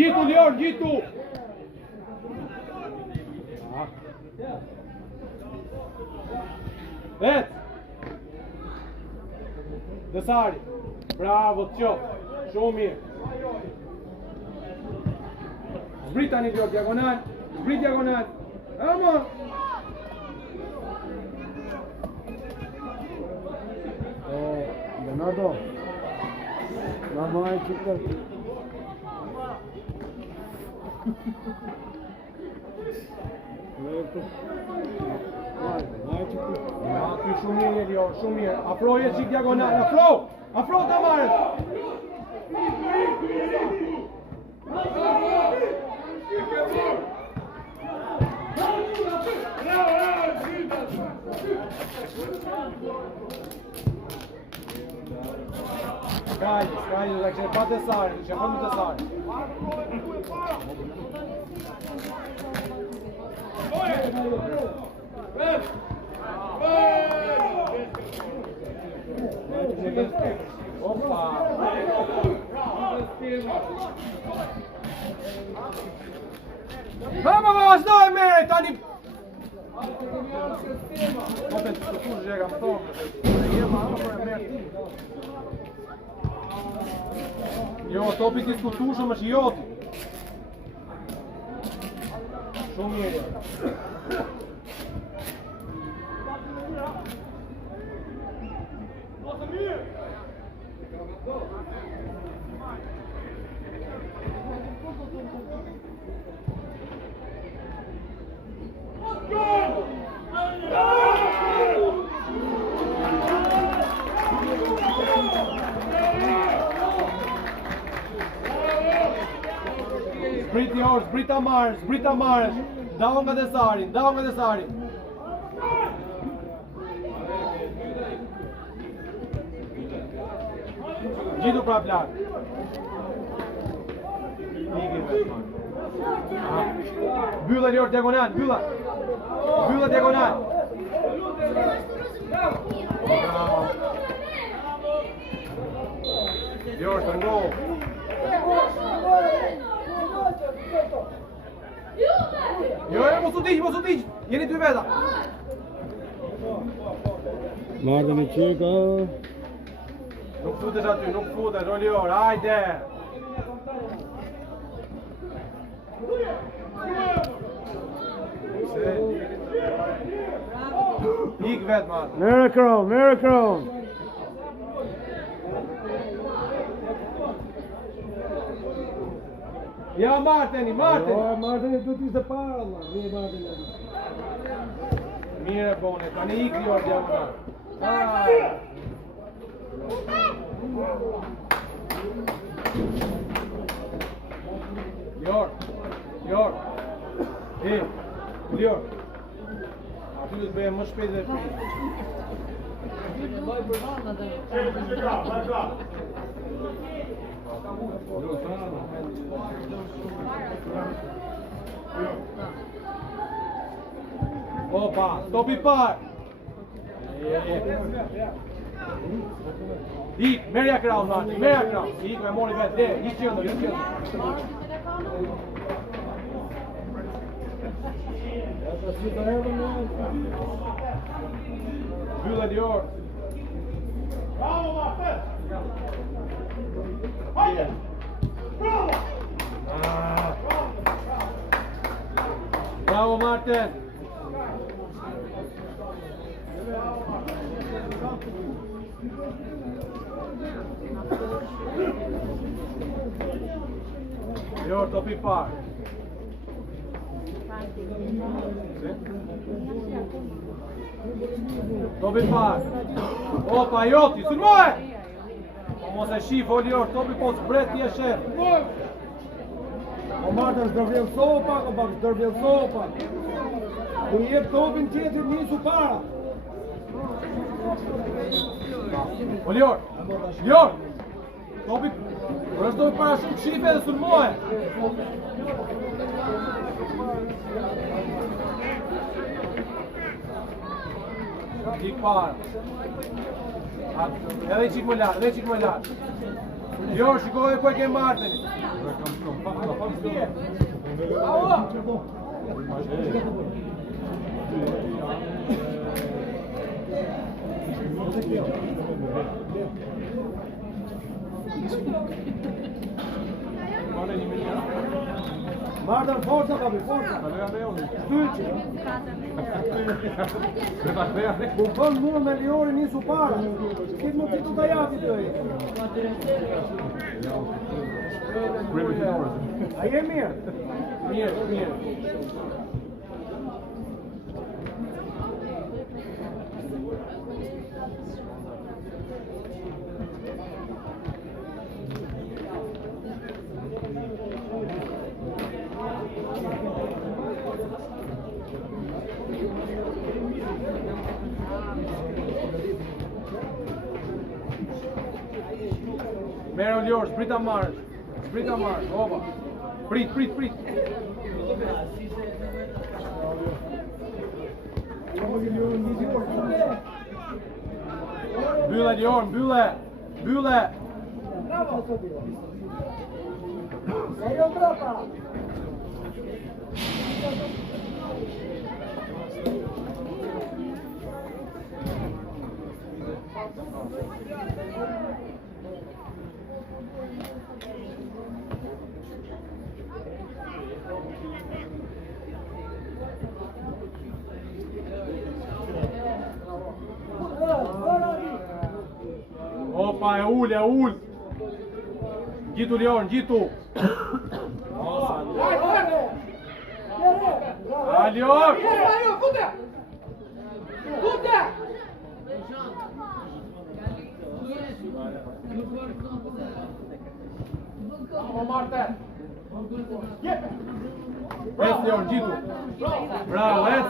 Gjitu, Lior, gjitu! Vet! Dësari! Bravo, të qoftë! Shumë mirë! Zbrit tani Lior, diagonal! Zbrit diagonal! Ama! Leonardo! Normal çıktı. Ty shumë mirë Lior, shumë mirë. Afroje çik diagonal, afro! Afro ta marrë. Skajnë, dhe kështë e pa të sarë, që e pa të sarë. Opa! Vama, vazhdoj me, tani! Opet, të kush që e kam thonë, jema amë për e merë ti. Jo, topi ti skutushëm është joti. Shumë mirë. Zbrita marrësh, dao nga Desari. Gjitu pra plak. Bylla Lior diagonal, bylla diagonal. Lior, të ngohë. Jo, mos u diq, jeni dy veta. Marrën e qeka. Nuk futesh aty, nuk futesh, o Lior, hajde. Ik vet, man. Miracle. Ja, Marteni. Jo, Marteni du t'ishte para, Allah. Mire bone, tani ik Lior diagonal. Lior. Lior. Aty du të bëhem më shpejt dhe shpejt. Opa, stopi par. Ik, merja kraun, Martin, merja kraun. Ik, me mori vetë, dhe, ik qëndër. Bylla Lior. Bravo, Martin! Hajde! Bravo! Bravo, Martin! Lior, topi par. Topi par. Opa, joti, sulmoje! Mos e shif, o Lior, topi po të bret t'i e shef. O Marta, është dërvjel sopa, Ku jep topin tjetër nisu para. O Lior! Topi, është topi para shumë shife dhe sulmoje. Ik para. Edhe qik më lartë, Jo, shikoj ku e ke Martin. Martin, forza papi, forza. Shtyqi. Po bën mua me Liori nisu para. Këtë nuk ti ta japi të ai. A je mirë? Mirë. Merë Lior, shprita marrë, opa. Prit. Mbylle Lior, mbylle. Bravo. Serio brapa. Opa, e ull. Gjitu Lior, gjitu. A Lior! Puta! Ec Lior, gjitu. Bravo, ec.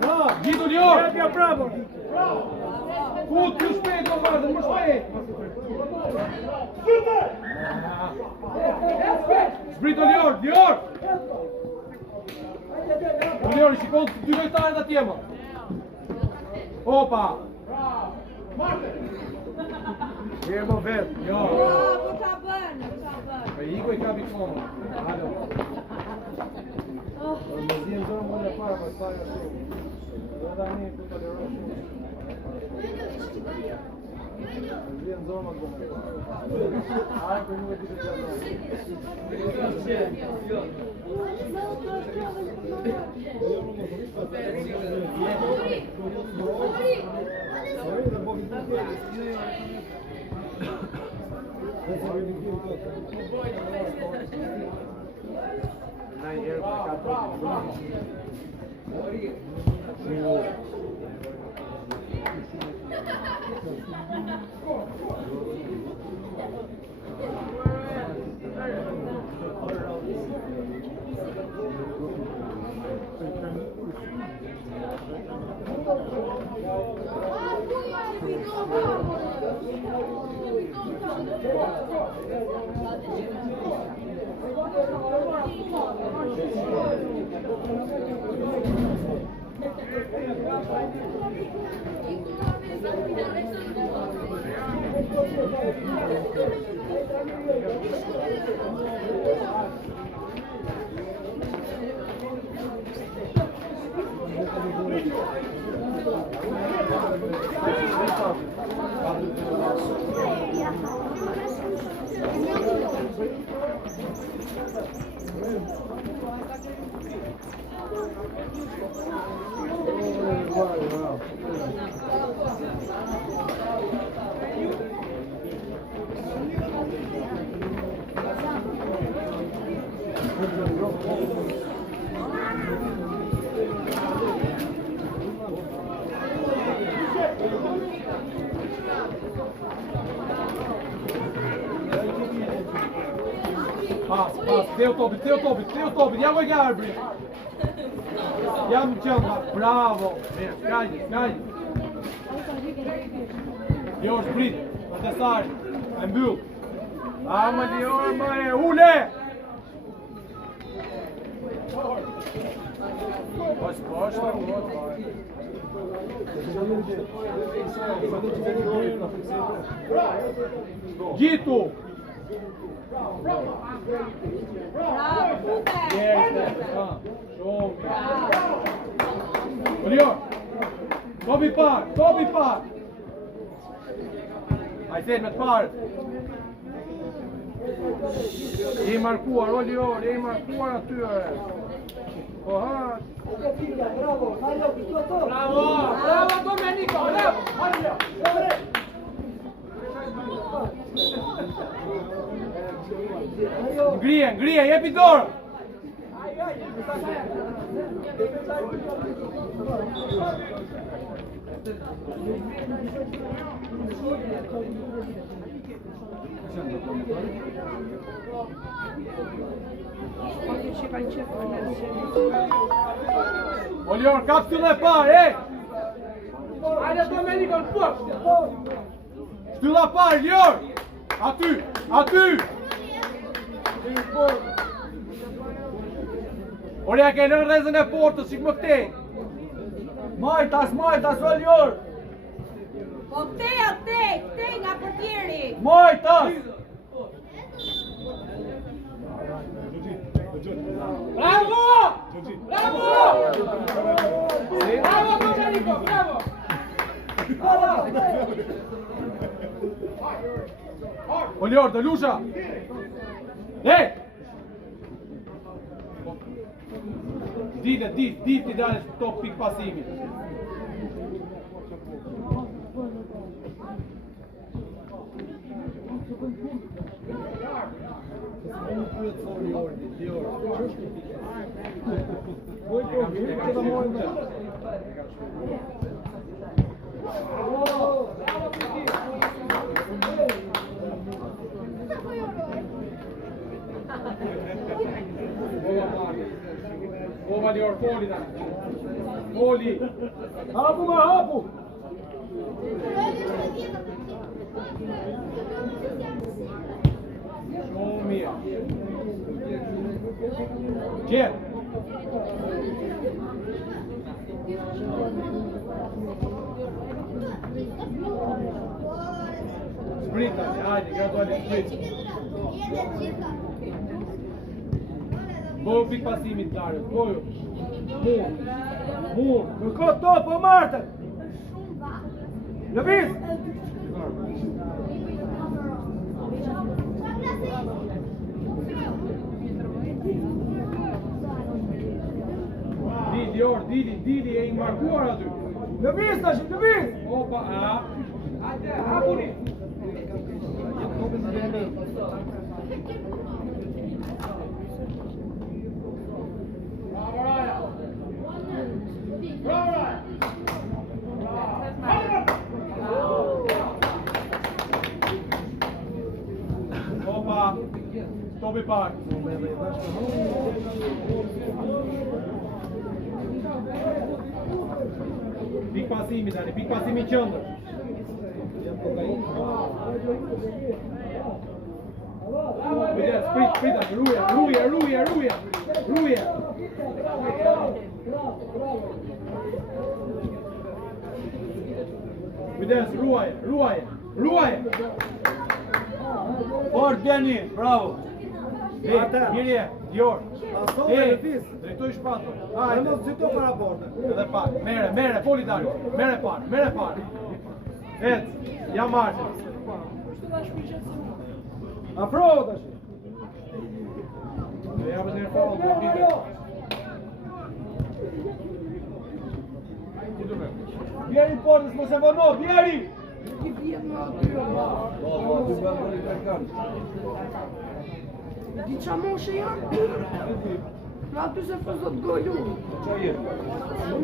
Bravo. Gjitu Lior. Jepja bravo. Fut, më shpejt, Martin, më shpejt. Zbrito Lior. Lior, shikon dy lojtarët atje më. Opa. Je më vetë. Jo. Bravo, ka bën. Po iko I kapi koma. Halo. Më zjen zonë më në para, më saj ashtu. Dhe tani ku të lërëshu. Më zjen zonë më të më. Ajë për nuk e ditë që Pas, deu topit, ja voj Garbri. Jam qënda, bravo. Mirë, skajdi. Jo, shprit, në tesari, e mbyll. Ama Lior, ma e, ule! Poshtë, Gjitu! Bravo, Pute! Olior! Topi par! Ajse me të parë! E markuar, Olior, e markuar atyre! Oha! Bravo, Bravo, Domenico, bravo! Ngrije, jepi dorë! Olior, kap shtyllë e parë, Hajde Domenico, në poshtë! Shtylla parë, Lior! Aty! Orja ke lënë rrezën e portës, shik më këtej! Majtas, Olior! Po këtej nga portieri! Majtas! Bravo! Domenico, bravo! Olior, dhe lusha! Dit i dalë top pik pasimi. Ova Lior, foli da. Foli. Hapu. Shumë mirë. Gjerë. Spritani, hajde, gradualisht spritani. Bëhu pik pasimit Dario, bëhu. Mur. Kërko topo, Martën! Lëviz! Dili, e i markuar aty. Lëviz tash, lëviz! Opa, Hajde, hapuni! Opa, topi parë. Pik pasimi tani, pik pasimi qëndër. Prita, ruja. Kujdes, ruaje. Fort Deni, bravo. Mirje, Dior. Lëviz! Drejtoj shpatën. Hajde, mos zito para portën. Edhe pak. Mere, foli Dario. Mere parë. Jam marrë. Afro tash. Dhe japë në falë. Bjeri portës, mos e vono, Bjeri! Di qa moshe janë? Në aty se fëzdo të golu.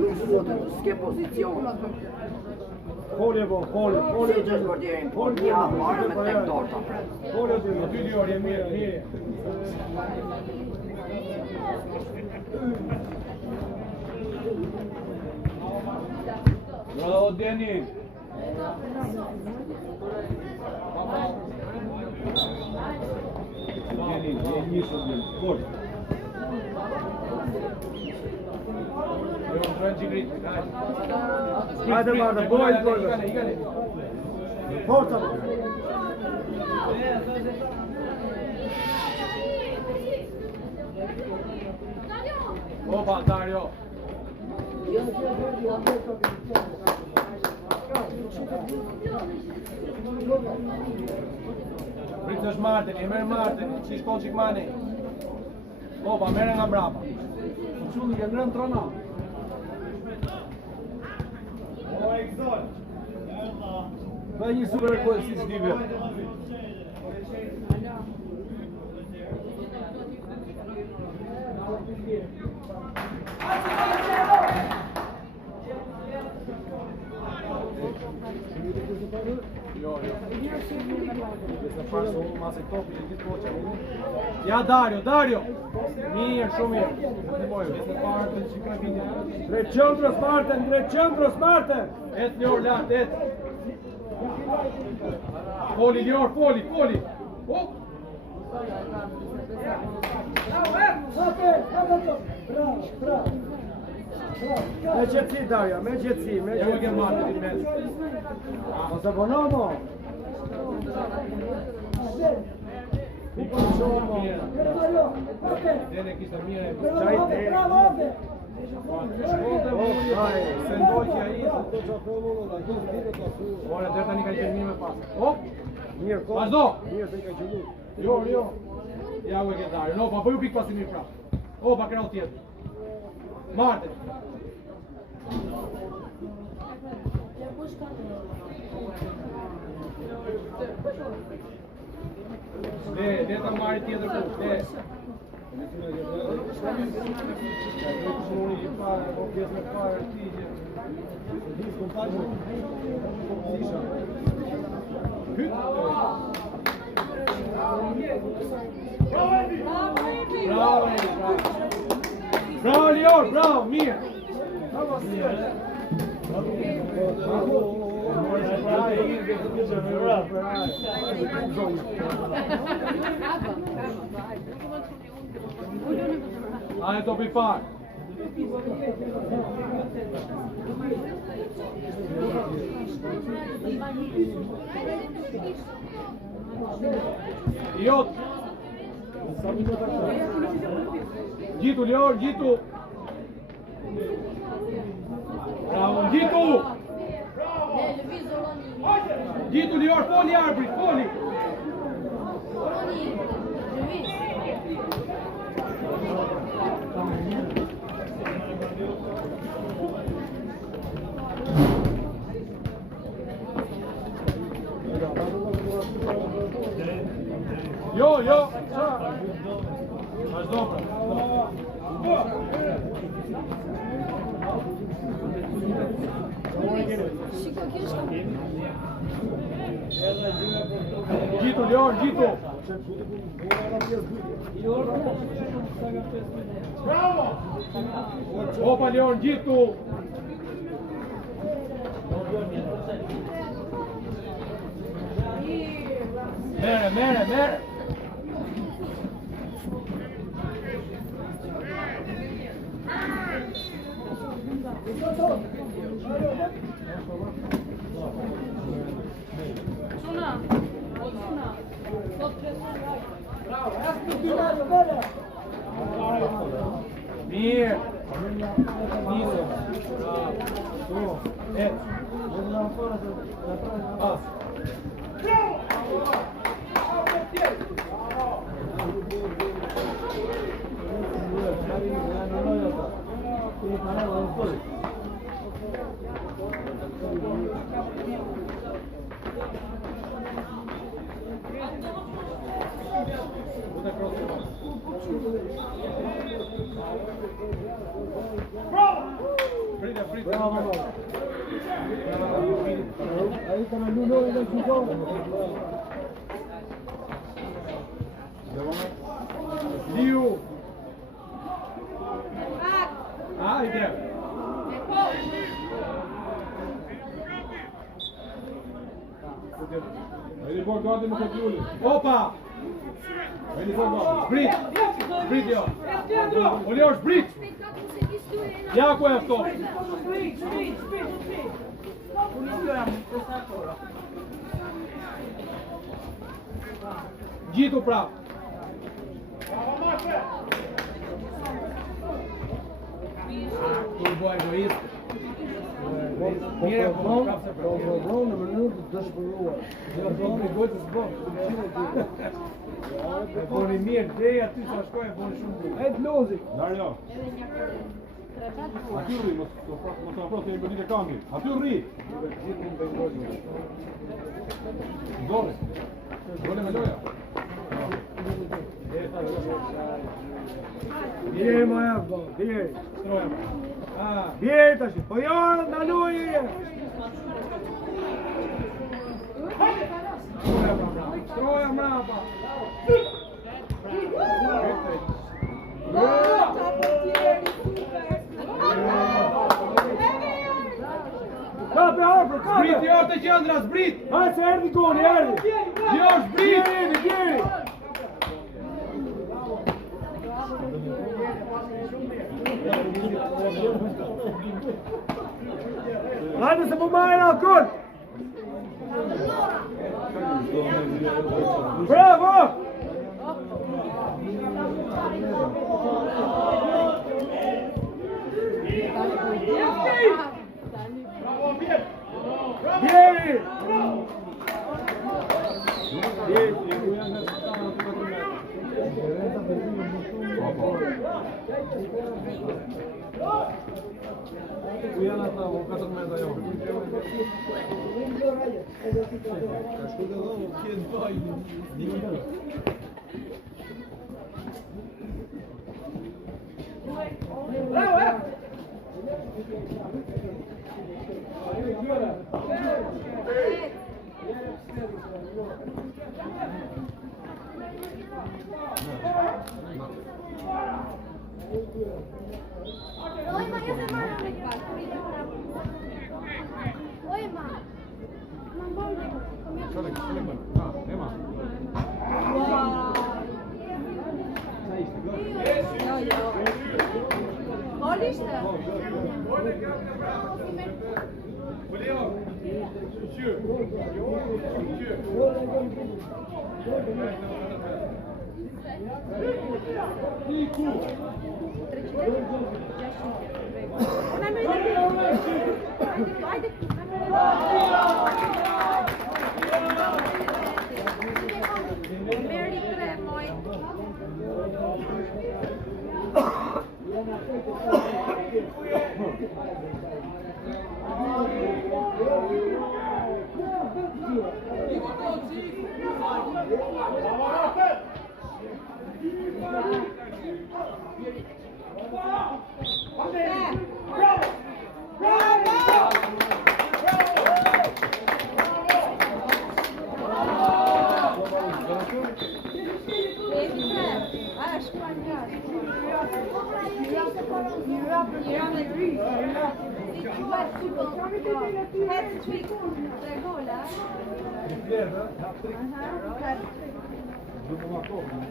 Nuk sotë, s'ke pozicion atë. Folje bo, folje. Si që është portierin, po një marë me tek torta. Folje dy. Aty Dior, je mirë. Bravo Deni! Deni, je njësë Deni, fort! Jo, më trojnë gjigrit. Hajde Marta, bojnë, bojnë. Ikale. Forca. Opa, Dario. Pritë është Martin, e merë Martin, që shkon qik mani. Opa, merë nga mbrapa. Qulli ke ngrën trona. Bëj një super rekord si s'dive. Jo. Ja, Dario. Mirë, shumë mirë. Drejt qëndrës Marten. Et, Lior, lat, et. Foli, Lior, foli. Oh. Me qëtësi, Daria, me qëtësi. Ja u ke marrë ti mes. Mos e bonomo. Dene kishte mirë. Qaj te. Se ndoqja ai. Ora deri tani ka qenë mirë me pas. Oh. Mirë, ko. Vazhdo. Mirë se ka qenë. Jo. Ja u ke Dario. No, po ju pik pasi mirë prap. Oh, pa krau tjetër. Martin. Le ta marrë tjetër ku, le. Bravo, Lior, bravo, mirë. Hajde topi parë. Jot. Gjitu, Lior, gjitu. Bravo, gjitu. Gjitu, Lior, foli arbrit, foli. Jo. Vazhdo, pra. Gjitu, Lior, gjitu. Opa, Lior, gjitu. Mere. Mirë. Niso. Bravo. Et. Pas. Ahí está el nulo del fútbol. Liu. Hajde. Vedi po gati më këtë lulli. Opa! Vedi po gati. Zbrit! Zbrit jo! Olior, zbrit! Ja ku e ftoft. Gjitu prap. Kur bëj egoist. Mire, po ka se Provon në mënyrë të dëshpëruar. Jo, bëni gojës bën. E boni mirë, deri aty sa shkoj e boni shumë mirë. E të lozi. Dario. Aty rri, mos të afro se i bëni të kambi. Aty rri. Dole. Dole me loja. Bjerë ma e bë, bjerë. Stroja. Bjerë tash, po jo, ndaloj e. Stroja mrapa. Kape hapër, kape. Zbrit jo të qendra, zbrit. Hajtë se erdi koni, erdi. Jo, zbrit. Bjeri. Hajde se po marrë alkohol. Bravo! Bjeri! Ku janë ata, u 4 metra jo. Oi, ma io se male non fa. Oi, ma. Non voglio. Gol ishte? Meri 3 moj.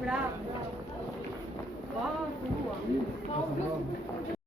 Bravo.